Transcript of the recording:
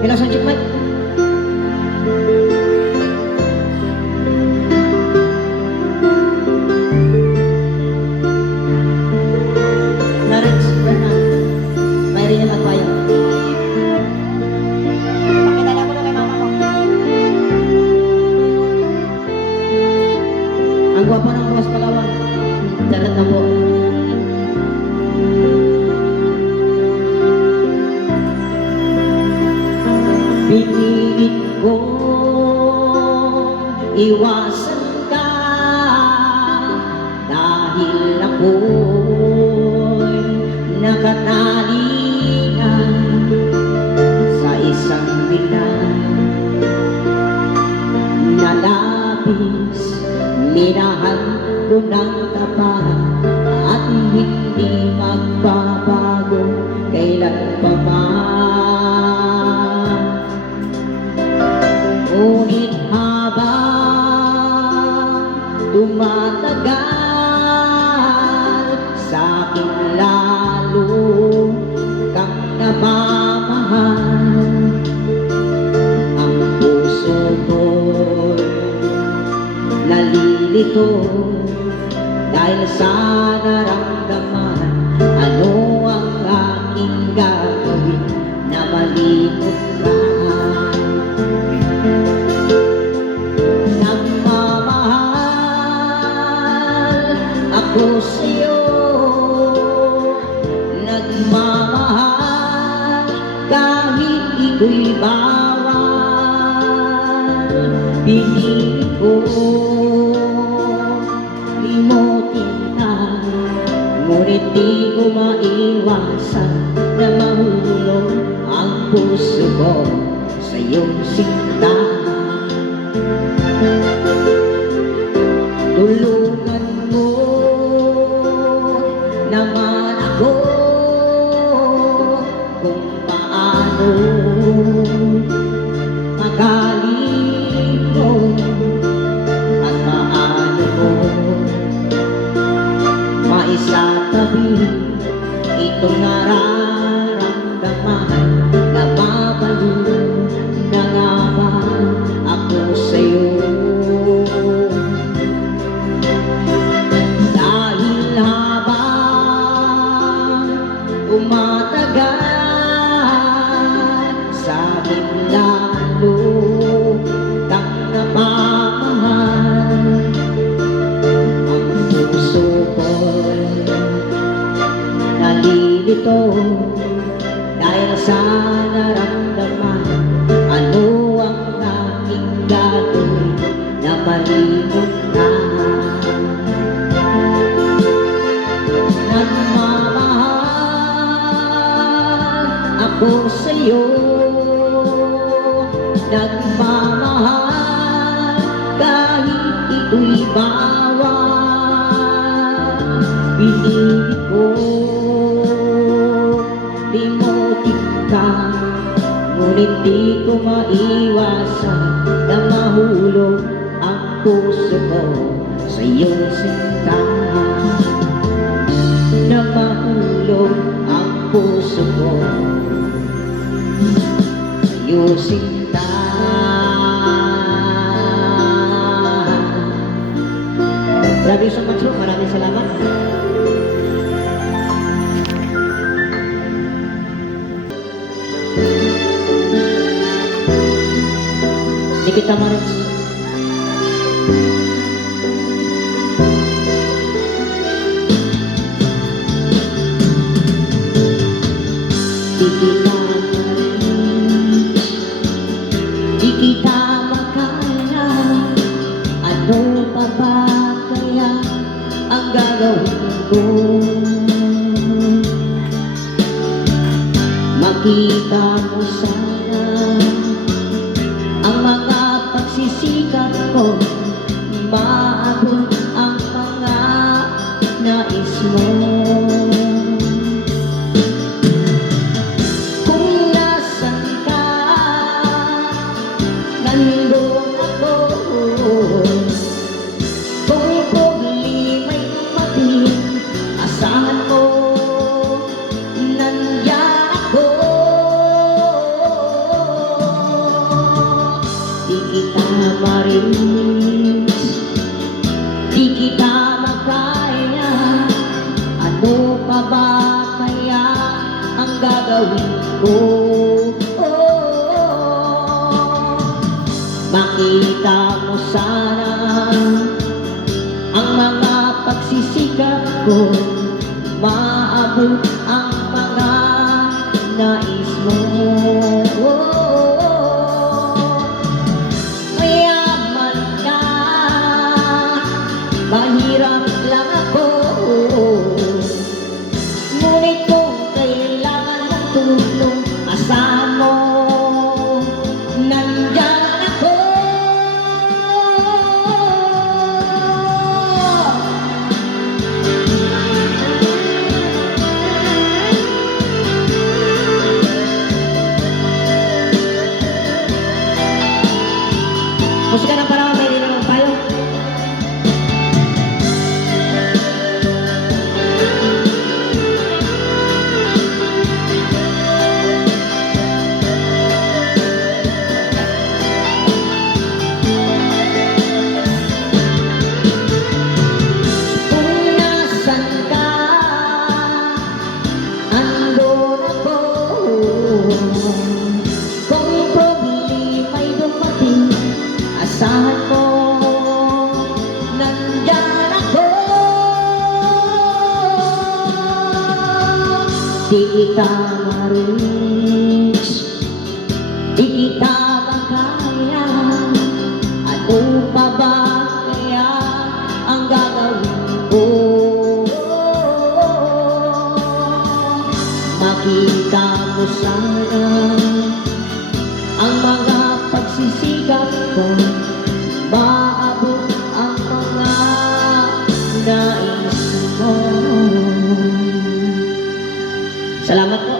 Hello, Sanjik Mike. Lawrence Bernal. Mayroon yung magbayo. Pakilala ko na kay mama ko. Ang gwapo ng Ross Palawan. Charot na po. Pinilit ko iwasan ka dahil ako'y nakatali na sa isang bilang na labis. Minahal ko ng tapat at hindi magbabago kailan pa man. Ngunit habang tumatagal, sa'kin lalo kang namamahal. Ang puso ko'y nalilito dahil sa naramdaman. Ano ang aking gagawin na malimot ka? Ako sa'yo nagmamahal kahit ito'y bawal. Pinili ko limutin ka, ngunit di ko maiwasan na mahulog ang puso ko sa iyong sinta. Tulungan mo naman ako kung paano magaling mo at paano mo maisatabi itong nararamdaman. Nababaliw na nga ba ako sa'yo? Umatagal, sa'kin lalo kang napamahal. Ang puso ko'y nalilito dahil sa naramdaman. Ano ang aking gagawin na malimot ka? Ako sa'yo nagmamahal kahit ito'y bawal. Pinili ko limutin ka, ngunit di ko maiwasan na mahulog ang puso ko sa iyong sinta. Na mahulog ang puso ko iyong sinta. Love you so much, bro. Maraming salamat. Nikita Marins. Di kita makaya, ano pa ba kaya ang gagawin ko? Makita mo sana ang mga pagsisikap ko, maabot ang mga nais mo. Nandun ako kung problema'y dumating, asahan mo nandiyan maris, di kita makaya. Ano pa ba kaya ang gagawin ko? Makita mo sana ang mga pagsisikap ko, maabot ang mga nais mo. Mayaman ka, mahirap lang ako, ngunit kung kailangan ng tulong, asahan mo, nandyan ako. Musika ng Parawan, may rin naman tayo. Kung nasan ka, andun ako. Kung problema'y dumating, asahan mo, nandyan ako. Di kita maris, di kita makaya. Ano pa ba kaya ang gagawin ko? Makita mo sana ang mga pagsisikap ko, maabot ang mga nais mo. Salamat po.